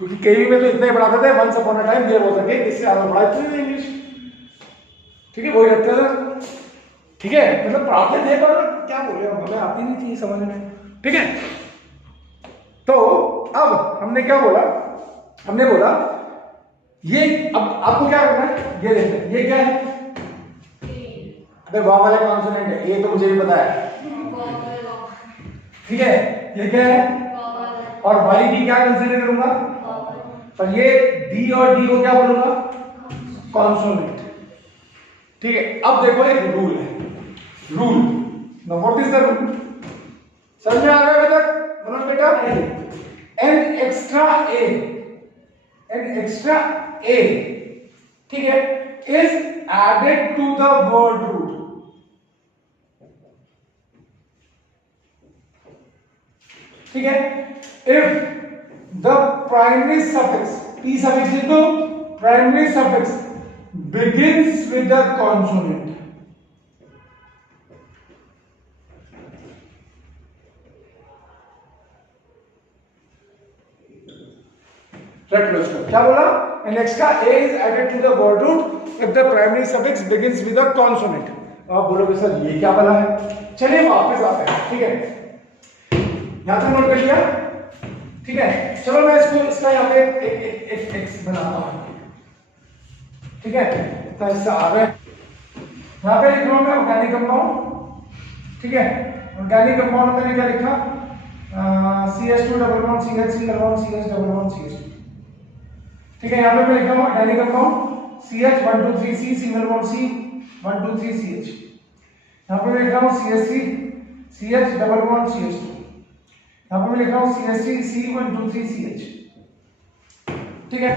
क्योंकि केवी में तो इतना ही पढ़ाते थे, once upon a time there was a day, इससे ज्यादा पढ़ाते नहीं इंग्लिश, ठीक है, वही रखते थे, ठीक है। मतलब पढ़ाते थे पर क्या बोले हमें आती नहीं थी समझ में, ठीक है। तो अब हमने क्या बोला, हमने बोला ये, अब आपको क्या करना है, ये देखते हैं ये क्या है, अबे वाव वाले कॉन्सोनेंट है, ये तो मुझे भी पता है, ठीक है। ये क्या है, और वाई डी क्या कंसीडर करूंगा, पर ये डी और डी को क्या बोलूंगा, कॉन्सोनेंट, ठीक है। अब देखो एक रूल है, rule now what is the rule, समझ में आ रहा है अभी तक, बोलो बेटा, एन एक्स्ट्रा ए, ठीक है, is added to the word root, ठीक है। If the primary suffix p suffix लिख दो, primary suffix begins with the consonant, रट लो इसको, क्या बोला, an extra a is added to the word root if the primary suffix begins with the consonant. आप बोलोगे सर ये क्या बोला है, चलिए वापस आते हैं, ठीक है, यहां तक नोट कर लिया, ठीक है। चलो मैं इसका यहाँ पे एक एक्स बनाता हूं, ठीक है, तो इससे आ गए, यहाँ पे लिख रहा हूं मैं ऑर्गेनिक कंपाउंड, ठीक है। ऑर्गेनिक कंपाउंड में मैंने क्या लिखा, CH2 double bond CH single bond CH double bond CH, ठीक है। यहाँ पे मैं लिख रहा हूं organic compound CH123C single bond C123CH, यहाँ पे मैं लिख रहा हूं CH3 CH double bond CH2, यहाँ पर मैं लिख रहा हूं CH3 C123CH, ठीक है।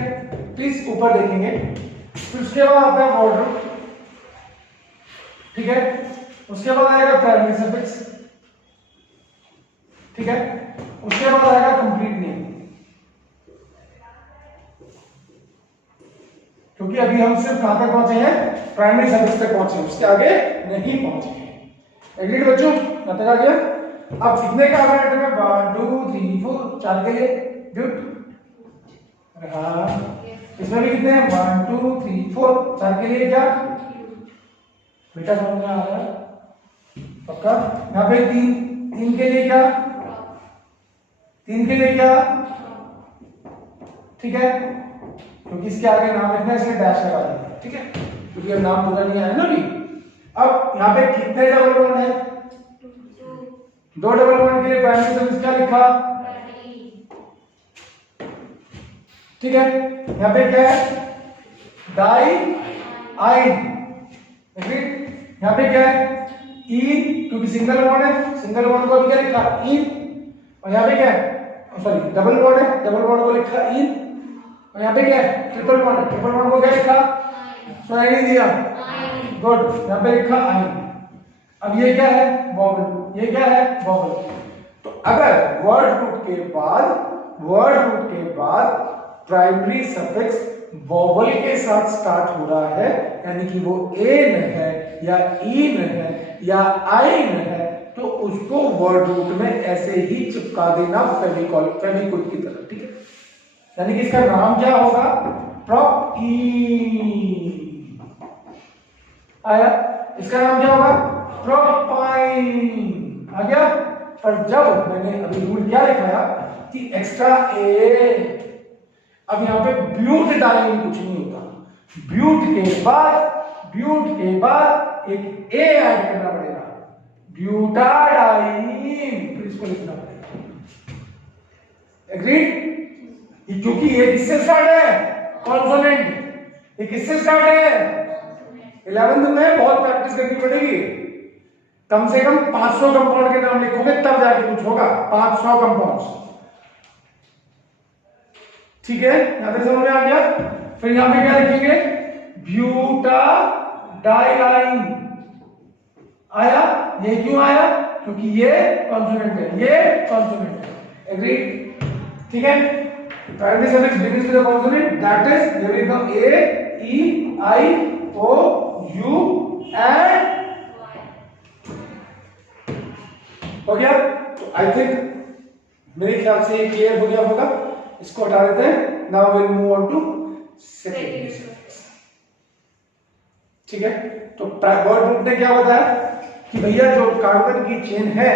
प्लीज ऊपर देखेंगे, फिर उसके बाद आता है वर्ड रूट, ठीक है, उसके बाद आएगा प्राइमरी सफिक्स, ठीक है, उसके बाद आएगा कंप्लीट नेम, क्योंकि अभी हम सिर्फ कहां तक पहुंचे हैं, प्राइमरी सफिक्स तक पहुंचे, उसके आगे नहीं पहुंचे हैं, एग्री बच्चों, यहां तक आ गया। अब कितने का आएगा, 1 2 3 4 4 के लिए अरे हाँ, इसमें भी कितने हैं? 1 2 3 4, 4 के लिए क्या बेटा समझ में आ रहा है? पक्का? यहाँ पे 3 के लिए क्या? 3 के लिए क्या? ठीक है, क्योंकि इसके आगे नाम लिखना है इसलिए डैश लगा दिया, ठीक है, क्योंकि अब नाम पूरा नहीं आया ना अभी। अब यहाँ पे कितने डबल बॉन्ड है? 2 डबल बॉन्ड के लिए प्राइमरी सफिक्स क्या लिखा? ठीक है, यहाँ पे क्या है? डाई आइन। यहाँ पे क्या है? इन, क्योंकि सिंगल बॉन्ड है, सिंगल बॉन्ड को अभी क्या लिखा? इन। और यहाँ पे क्या है? सॉरी, डबल बॉन्ड है, डबल बॉन्ड को लिखा इन। और यहाँ पे क्या है? ट्रिपल बॉन्ड, ट्रिपल बॉन्ड को क्या लिखा? सुनाई नहीं दिया? गुड, यहाँ पे लिखा आइन। अब ये क्या है? वॉवल। ये क्या है? वॉवल। तो अगर वर्ड रूट के बाद प्राइमरी सफिक्स वॉवल के साथ स्टार्ट हो रहा है, यानी कि वो एन है या इन है या आइन है, तो उसको वर्ड रूट में ऐसे ही चिपका देना फेविक्विक की तरह, ठीक है। यानी कि इसका नाम क्या होगा? प्रॉप ई आया। इसका नाम क्या होगा? प्रोपाइन आ गया। पर जब मैंने अभी रूल क्या लिखाया कि एक्स्ट्रा ए, अब यहां पे ब्यूटाडाइन कुछ नहीं होता, ब्यूट के बाद एक ए ऐड करना पड़ेगा, ब्यूटाडाइन, फिर इसको लिखना पड़ेगा। एग्रीड? क्योंकि ये किससे स्टार्ट है? कॉन्सोनेंट। ये किससे स्टार्ट है? 11th में बहुत प्रैक्टिस करनी पड़ेगी, कम से कम 500 कंपाउंड के नाम लिखोगे तब जाके कुछ होगा। 500 कंपाउंड्स, ठीक है, यहां तक समझ में आ गया। फिर यहां पे क्या लिखेंगे? ब्यूटाडाइलाइन आया। ये क्यों आया? क्योंकि ये कॉन्सोनेंट है, ये कॉन्सोनेंट है। एग्रीड? ठीक है, primary suffix begins with a consonant, that is there is no a, e, i, o, u and हो गया। तो आई थिंक मेरे ख्याल से ये क्लियर हो गया होगा। इसको हटा देते हैं। Now will move on to secondary suffix, ठीक है। तो वर्ड रूट ने क्या बताया कि भैया जो कार्बन की चेन है,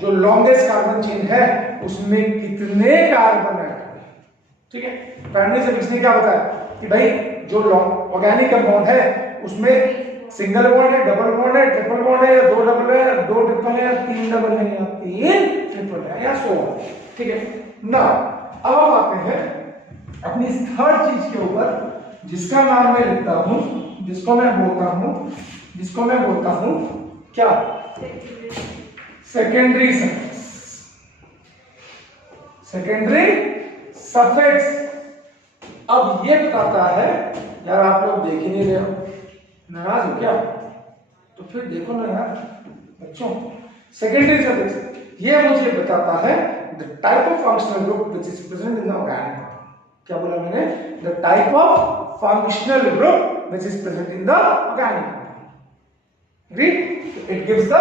जो लॉन्गेस्ट कार्बन चेन है, उसमें कितने कार्बन है, ठीक है। प्राइमरी सफिक्स ने क्या बताया कि भाई जो ऑर्गेनिक कंपाउंड है उसमें सिंगल बॉन्ड है, डबल बॉन्ड है, ट्रिपल बॉन्ड है, या 2 डबल है, या 2 ट्रिपल है, या 3 डबल है, या 3 ट्रिपल है, या सो ऑन, ठीक है ना। अब हम आते हैं अपनी इस थर्ड चीज के ऊपर, जिसका नाम मैं लिखता हूं, जिसको मैं बोलता हूं क्या? Secondary suffix. सेकेंडरी सफिक्स अब ये बताता है, यार आप लोग देख ही नहीं रहे हो, नाराज हो क्या? तो फिर देखो ना यार बच्चों, सेकेंडरी सफिक्स ये मुझे बताता है the type of functional group which is present in the organic. क्या बोला मैंने? The type of functional group which is present in the organic. Read, it gives the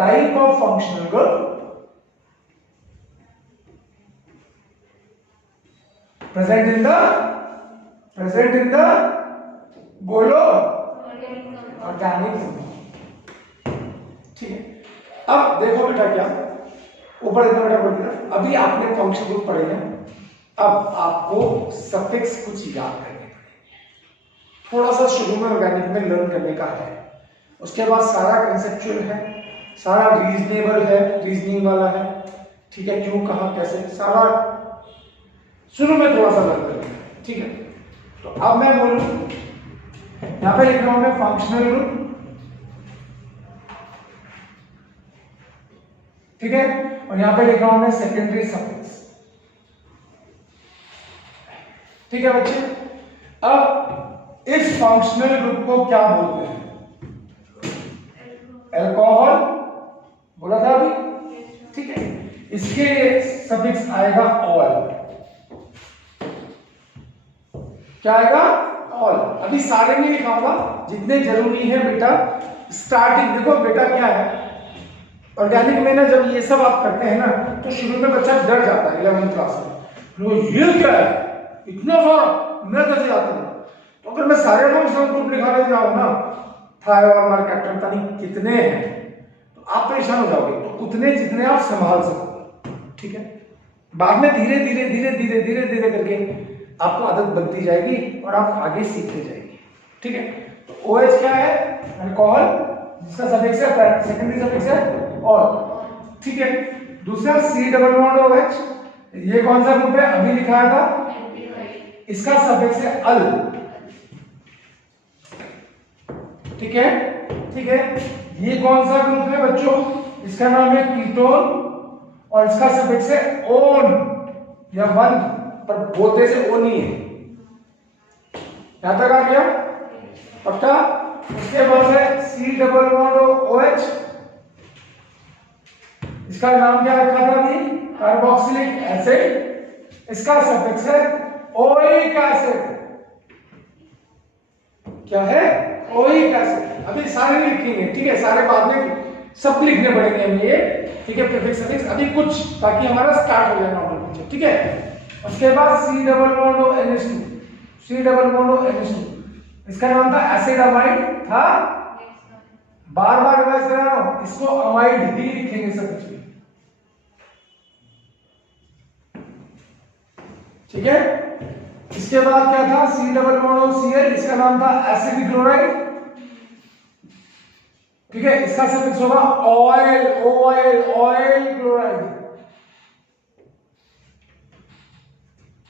type of functional group present in the बोलो organic. ठीक है, अब देखो बेटा क्या ऊपर इतना बेटा बोल दिया। अभी आपने फंक्शन ग्रुप पढ़े हैं, अब आपको सफिक्स कुछ याद करने पड़ेंगे। थोड़ा सा शुरू में ऑर्गेनिक में लर्न करने का है, उसके बाद सारा कंसेप्चुअल है, सारा रीजनेबल है, रीजनिंग वाला है, ठीक है, क्यों कहां कैसे सारा शुरू में थोड़ा सा लर्न करना है, ठीक है। तो अब मैं बोलूं, यहां पे लिख रहा हूं मैं फंक्शनल ग्रुप, ठीक है, और यहां पे लिख रहा हूं मैं सेकेंडरी सफिक्स, ठीक है बच्चे। अब इस फंक्शनल ग्रुप को क्या बोलते हैं? अल्कोहल बोला था अभी, ठीक है। इसके सफिक्स आएगा ऑल। क्या आएगा? ऑल। अभी सारे नहीं लिखाऊंगा, जितने जरूरी है बेटा। स्टार्टिंग देखो बेटा क्या है, ऑर्गेनिक में ना जब ये सब आप करते हैं ना तो शुरू में बच्चा डर जाता है 11वीं क्लास में, ये क्या है इतना सारा, मैं कैसे आता हूँ। तो अगर मैं सारे फंक्शनल ग्रुप लिखाने जाऊँ ना, थायर और मार्केटर पता नहीं कितने हैं, तो आप परेशान हो जाओगे। तो उतने जितने आप संभाल सको, ठीक है। बाद में धीरे धीरे धीरे धीरे धीरे धीरे करके आपको आदत बनती जाएगी और आप आगे सीखते जाएंगे, ठीक है। तो OH क्या है, अल्कोहल, जिसका सफिक्स है सेकेंडरी सफिक्स है और, ठीक है। दूसरा C डबल बॉन्ड OH, ये कौन सा ग्रुप है, अभी लिखाया था, इसका सफिक्स है अल, ठीक है, ठीक है। ये कौन सा ग्रुप है बच्चों, इसका नाम है कीटोन और इसका सफिक्स है ओन या वन, पर बोलते से ओ नहीं है। यहां तक आ गया पक्का। उसके बाद है C डबल बॉन्ड OH, इसका नाम क्या रखा था अभी, कार्बोक्सिलिक एसिड, इसका सफिक्स है ओइक एसिड। क्या है, ओइक एसिड। अभी सारे नहीं लिखेंगे, ठीक है, सारे बाद में सब लिखने पड़ेंगे हमें ये, ठीक है, प्रीफिक्स सफिक्स अभी कुछ, ताकि हमारा स्टार्ट हो जाए नॉर्मल पिक्चर, ठीक है। उसके बाद C double bond NH2, C double bond NH2, इसका नाम था एसिड अमाइड था, बार बार रिवाइज करा रहा हूं, इसको अमाइड ही लिखेंगे सब कुछ, ठीक है। इसके बाद क्या था, C डबल बॉन्ड Cl, इसका नाम था एसिड क्लोराइड, ठीक है, इसका सफिक्स होगा ऑयल, ऑयल क्लोराइड,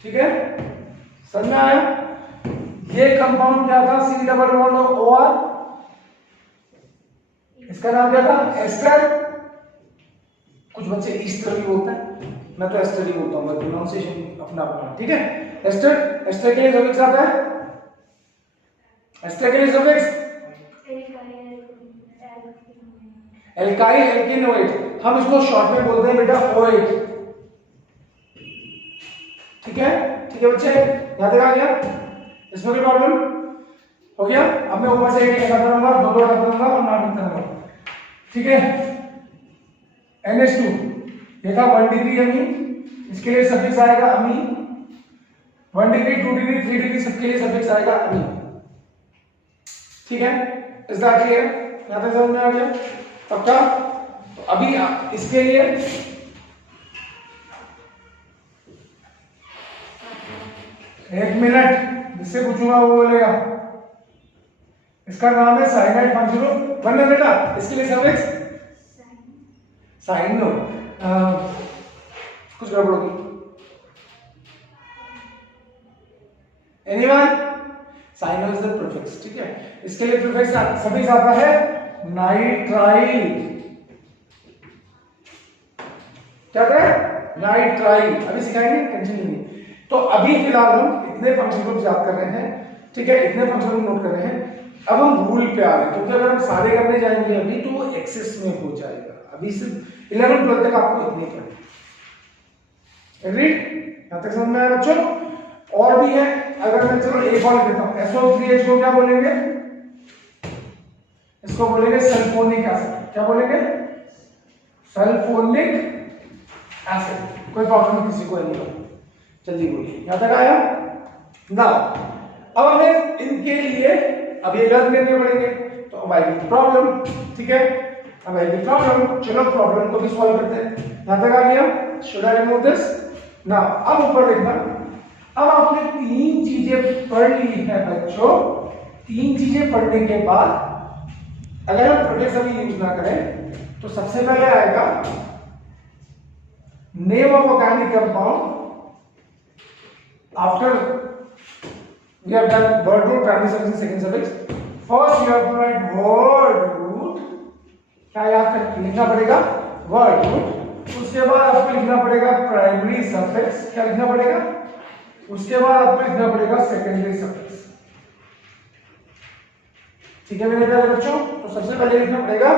ठीक है, समझ में आया। ये कंपाउंड क्या था, C डबल बॉन्ड OR, इसका नाम क्या था, एस्टर, कुछ बच्चे ईस्टर भी बोलते हैं, मैं तो एस्टर ही बोलता हूँ, प्रोनाउंसिएशन अपना अपना, ठीक है। एस्टर, एस्टर के लिए सफिक्स आता है, एस्टर के लिए सफिक्स एल्काइल एल्केनोइड, हम इसको शॉर्ट में बोलते हैं बेटा OH, ठीक है, ठीक है बच्चे, याद आ गया, इसमें कोई प्रॉब्लम हो गया। अब मैं ऊपर से एक लिखा करूंगा, दो दो करूंगा और नाम लिखता रहूंगा, ठीक है। NH2 ये था 1 डिग्री अमीन, इसके लिए सफिक्स आएगा अमीन, 1 डिग्री 2 डिग्री 3 डिग्री सबके लिए सफिक्स आएगा अमीन, ठीक है। इज दैट क्लियर, यहां तक समझ में आ गया पक्का। तो अभी इसके लिए एक मिनट, जिससे पूछूंगा वो बोलेगा, इसका नाम है साइनाइड फंक्शन, बनना बेटा, इसके लिए सफिक्स साइन लो, कुछ गड़बड़ होगी, anyone, cyano is the prefix, ठीक है। इसके लिए प्रीफिक्स सफिक्स आता है नाइट्राइल, क्या है, नाइट्राइल, अभी सिखाएंगे, टेंशन नहीं। तो अभी फिलहाल हम इतने फंक्शन ग्रुप याद कर रहे हैं, ठीक है, इतने फंक्शन ग्रुप नोट कर रहे हैं। अब हम रूल पे आ रहे हैं, क्योंकि अगर हम सारे करने जाएंगे अभी तो वो एक्सेस में हो जाएगा। अभी सिर्फ 11 12 तक आपको इतने करने, एग्रीड, यहां तक समझ में आया बच्चों। और भी है, अगर मैं चलो एक और लिख देता हूं, SO3H को क्या बोलेंगे, इसको बोलेंगे सल्फोनिक एसिड, क्या बोलेंगे, सल्फोनिक एसिड, कोई प्रॉब्लम किसी को नहीं हो, जल्दी बोलिए, यहां तक आया ना। अब हमें इनके लिए अब ये लर्न करने पड़ेंगे, तो अब आएगी प्रॉब्लम, ठीक है, अब आएगी प्रॉब्लम, चलो प्रॉब्लम को भी सॉल्व करते हैं। यहां तक आ गया, शुड आई रिमूव दिस ना। अब ऊपर देखना, अब आपने 3 चीजें पढ़ ली है बच्चों, 3 चीजें पढ़ने के बाद अगर हम प्रीफिक्स अभी यूज ना करें तो सबसे पहले आएगा name of organic compound, after we have done word root, primary suffix, second suffix, first you have to write word root, क्या याद कर लिखना पड़ेगा, वर्ड रूट। उसके बाद आपको लिखना पड़ेगा प्राइमरी सफिक्स, क्या लिखना पड़ेगा, उसके बाद आपको लिखना पड़ेगा सेकेंडरी सफिक्स, ठीक है मेरे प्यारे बच्चों। तो सबसे पहले लिखना पड़ेगा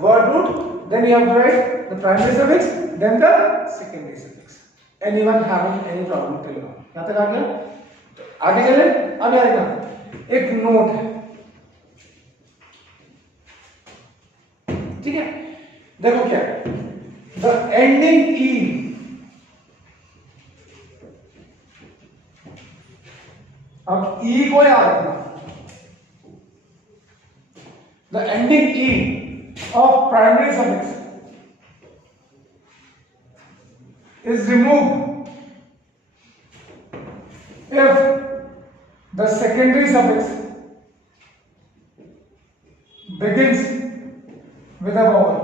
word root, then you have to write the primary suffix, then the secondary suffix. Anyone having any problem till now, यहां तक आ गया। तो आगे चले, अब आएगा एक नोट है, ठीक है। देखो क्या है, द एंडिंग ई, अब ई को याद रखना, the ending E of primary suffix is removed if the secondary suffix begins with a vowel.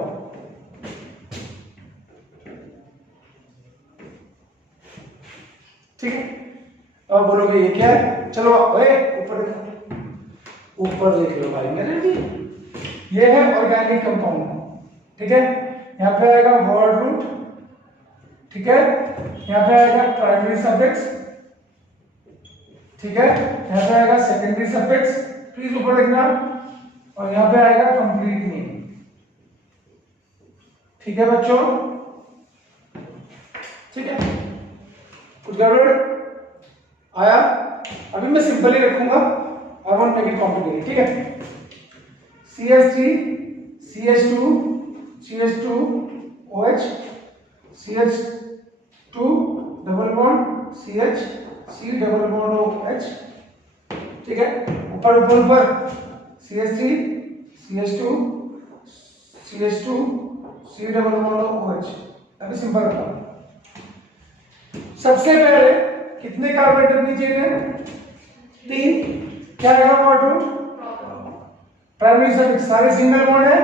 ठीक है, अब बोलोगे ये क्या है, चलो ओए ऊपर देखो, ऊपर देख लो भाई मेरे जी, ये है ऑर्गेनिक कंपाउंड। ठीक है, यहां पे आएगा वर्ड रूट, ठीक है, यहां पे आएगा प्राइमरी सफिक्स, ठीक है, यहां पे आएगा सेकेंडरी सफिक्स, प्लीज ऊपर देखना, और यहां पे आएगा कंप्लीट मीनिंग। ठीक है बच्चों, ठीक है, कुछ गड़बड़ आया? अभी मैं सिंपल ही रखूंगा, I won't make it complicated. ठीक है, CH3 CH2 CH2 OH CH2 double bond CH C double bond OH। ठीक है, ऊपर ऊपर ऊपर CH3 CH2 CH2 C double bond OH। अभी सिंपल रखा, सबसे पहले कितने कार्बन एटम नीचे हैं? 3। क्या है वाटर? प्राइमरी सफिक्स सारे सिंगल बॉन्ड है,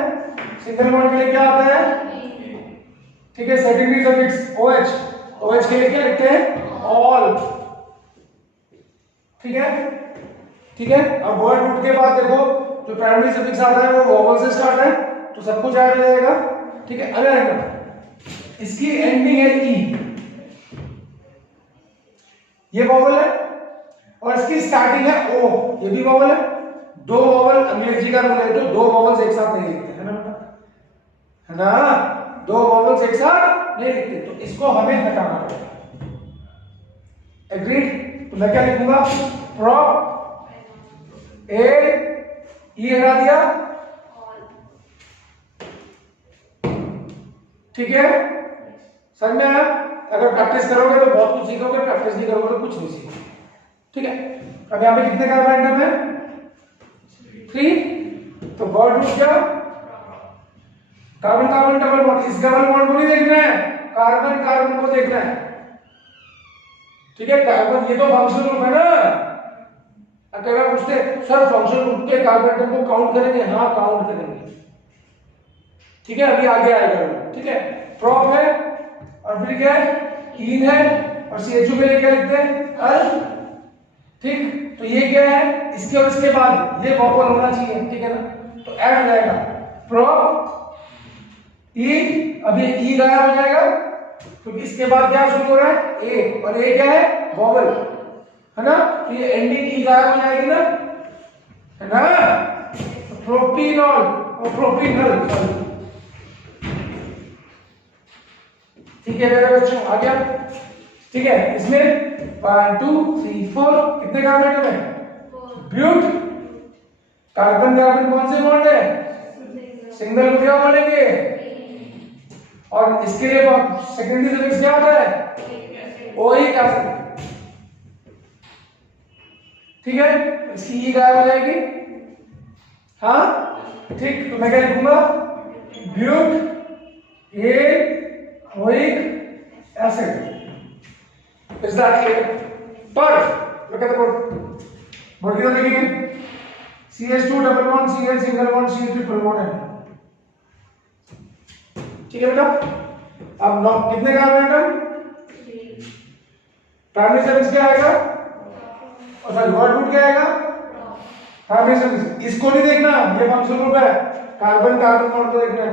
सिंगल बॉन्ड के लिए क्या आता है? ठीक है, सेकेंडरी सफिक्स OH, OH के लिए क्या लिखते हैं? ऑल। ठीक है, ठीक है, अब वर्ड रूट के बाद देखो जो प्राइमरी सफिक्स आता है वो वोवल से स्टार्ट है, तो सब कुछ ऐड हो जाएगा। ठीक है, अगर इसकी एंडिंग है ई, ये वोवल है, और इसकी स्टार्टिंग है ओ, ये भी वोवल है। दो वोवल अंग्रेजी का रूल है, तो दो वोवल्स एक साथ नहीं लिखते, है ना बेटा, है ना, दो वोवल्स एक साथ नहीं लिखते, तो इसको हमें हटाना पड़ेगा। एग्रीड? तो मैं क्या लिखूंगा? प्रो ए ई हटा दिया। ठीक है, समझ में आया? अगर प्रैक्टिस करोगे तो बहुत कुछ सीखोगे, प्रैक्टिस नहीं करोगे तो कुछ नहीं सीखोगे। ठीक है, अब यहां पे कितने कार्बन एटम है? 3। तो वर्ड रूट क्या? कार्बन कार्बन डबल बॉन्ड, इस डबल बॉन्ड को नहीं देखना है, कार्बन कार्बन को देखना है। ठीक है, कार्बन ये तो फंक्शनल ग्रुप है ना। अगर पूछते सर फंक्शनल ग्रुप के कार्बन एटम को काउंट करेंगे? हाँ काउंट करेंगे। ठीक है, अभी आगे आएगा। ठीक है, प्रोप है, और फिर क्या है? ईन है, और CH2 पे क्या लिखते हैं? अल। ठीक, तो ये क्या है? इसके और इसके बाद ये वोवल होना चाहिए। ठीक है ना, तो ऐड हो जाएगा प्रो ई, अभी ई गायब हो जाएगा क्योंकि इसके बाद क्या शुरू हो रहा है? ए, और ए क्या है? वोवल, है ना, तो ये एंडिंग ई गायब हो जाएगी ना, है ना, तो प्रोपीनॉल और प्रोपीनल। ठीक है मेरे बच्चों, आ गया? ठीक है, इसमें 1 2 3 4 कितने कार्बन एटम है? ब्यूट। कार्बन कार्बन कौन से बॉन्ड है? सिंगल को क्या बोलेंगे? और इसके लिए सेकेंडरी सफिक्स क्या आता है? Oic acid. ठीक है, इसकी ई गायब हो जाएगी। हाँ ठीक, तो मैं क्या लिखूंगा? But a oic acid. Is that clear? But look at the board. Board किधर लिखेंगे? CH2 double bond CH single bond CH3 triple bond है। ठीक है बेटा, अब नौ कितने कार्बन एटम? प्राइमरी सफिक्स क्या आएगा? और सॉरी वर्ड रूट क्या आएगा? Primary suffix. इसको नहीं देखना, ये फंक्शनल ग्रुप है, कार्बन कार्बन बॉन्ड को देखना है।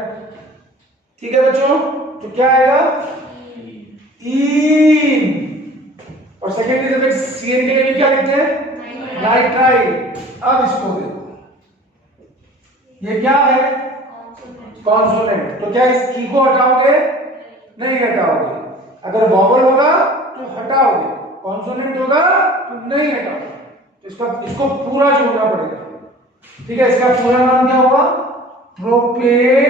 ठीक है बच्चों, तो क्या आएगा? ईन। और सेकेंडरी सफिक्स CN के लिए क्या लिखते हैं? नाइट्राइल। अब इसको देखो, ये क्या है? कॉन्सोनेंट। तो क्या इस ई को हटाओगे? नहीं हटाओगे। अगर वोवल होगा तो हटाओगे, कॉन्सोनेंट होगा तो नहीं हटाओगे। तो इसको पूरा जोड़ना पड़ेगा। ठीक है, इसका पूरा नाम क्या होगा? Propane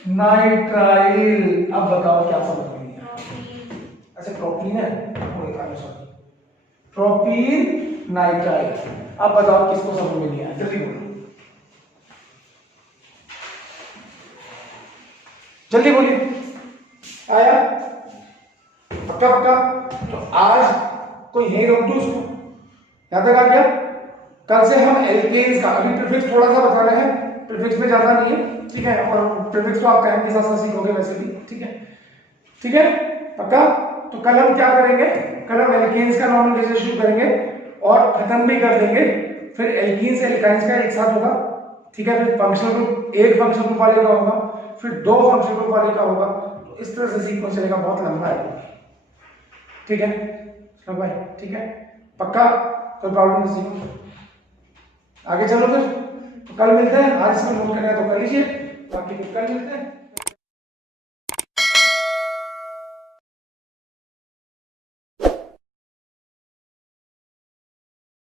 nitrile. अब बताओ क्या समझ में नहीं आया? अच्छा प्रोपीन है, प्रोपीन नाइट्राइल। अब बताओ किसको समझ में नहीं आया, जल्दी बोलो, जल्दी बोलिए। आया? पक्का पक्का? तो आज कोई है रोक दो उसको, याद तक आ गया? कल से हम एल्केन्स का, अभी प्रीफिक्स थोड़ा सा बता रहे हैं, प्रीफिक्स में ज्यादा नहीं है, ठीक है, और प्रीफिक्स तो आप टाइम के साथ साथ सीखोगे वैसे भी, ठीक है, ठीक है, पक्का? तो कल हम क्या करेंगे, कल हम एल्केन्स का नॉर्मलाइजेशन शुरू करेंगे और खत्म भी कर देंगे, फिर एल्कीन्स एल्काइंस का एक साथ होगा, ठीक है, फिर फंक्शनल ग्रुप, एक फंक्शनल ग्रुप वाले का होगा, फिर दो फंक्शनल ग्रुप वाले का होगा, तो इस तरह से सीक्वेंस चलेगा, बहुत लंबा है, ठीक है, चलो भाई, ठीक है, पक्का? कोई प्रॉब्लम नहीं, सीखो आगे, चलो फिर, तो कल मिलते हैं, आज इसमें नोट करना है तो कर लीजिए, बाकी फिर कल मिलते हैं।